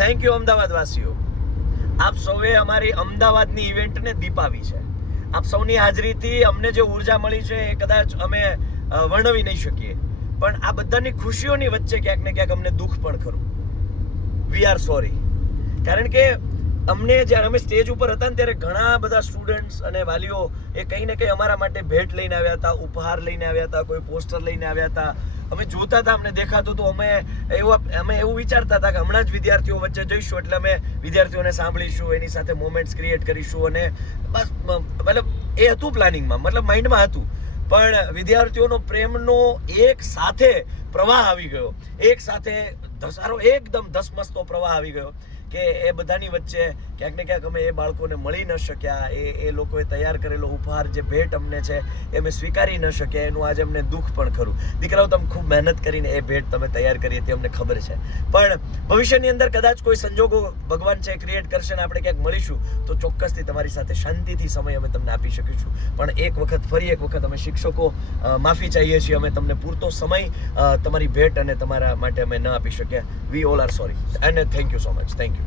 Thank you Ahmedabad વાસીઓ. આપ સૌએ અમારી અમદાવાદની ઇવેન્ટને દીપાવી છે. આપ સૌની હાજરીથી અમને જે ઉર્જા મળી છે એ કદાચ અમે વર્ણવી નહીં શકીએ, પણ આ બધાની ખુશીઓની વચ્ચે ક્યાંક ને ક્યાંક અમને દુઃખ પણ ખરું. We are sorry. કારણ કે અમને જ્યારે અમે સ્ટેજ ઉપર હતા ને ત્યારે ઘણા બધા સ્ટુડન્ટ્સ અને વાલીઓ એ કંઈ ને કંઈ અમારા માટે ભેટ લઈને આવ્યા હતા, ઉપહાર લઈને આવ્યા હતા, કોઈ પોસ્ટર લઈને આવ્યા હતા. અમે જોતા હતા, અમને દેખાતું હતું. અમે એવું વિચારતા હતા કે હમણાં જ વિદ્યાર્થીઓ વચ્ચે જઈશું એટલે અમે વિદ્યાર્થીઓને સાંભળીશું, એની સાથે મોમેન્ટ્સ ક્રિએટ કરીશું, અને બસ મતલબ એ હતું પ્લાનિંગમાં, મતલબ માઇન્ડમાં હતું. પણ વિદ્યાર્થીઓનો પ્રેમનો એક સાથે પ્રવાહ આવી ગયો, એક સાથે ધસારો, એકદમ ધસમસતો પ્રવાહ આવી ગયો કે એ બધાની વચ્ચે ક્યાંક ને ક્યાંક અમે એ બાળકોને મળી ન શક્યા. એ લોકોએ તૈયાર કરેલો ઉપહાર, જે ભેટ અમને છે એ અમે સ્વીકારી ન શક્યા. એનું આજે અમને દુઃખ પણ ખરું. દીકરાઓ, તમે ખૂબ મહેનત કરીને એ ભેટ તમે તૈયાર કરી હતી, અમને ખબર છે. પણ ભવિષ્યની અંદર કદાચ કોઈ સંજોગો ભગવાન છે ક્રિએટ કરશે ને આપણે ક્યાંક મળીશું તો ચોક્કસથી તમારી સાથે શાંતિથી સમય અમે તમને આપી શકીશું. પણ ફરી એક વખત અમે શિક્ષકો માફી ચાહીએ છીએ. અમે તમને પૂરતો સમય તમારી ભેટ અને તમારા માટે અમે ન આપી શક્યા. We all are sorry and thank you so much. Thank you.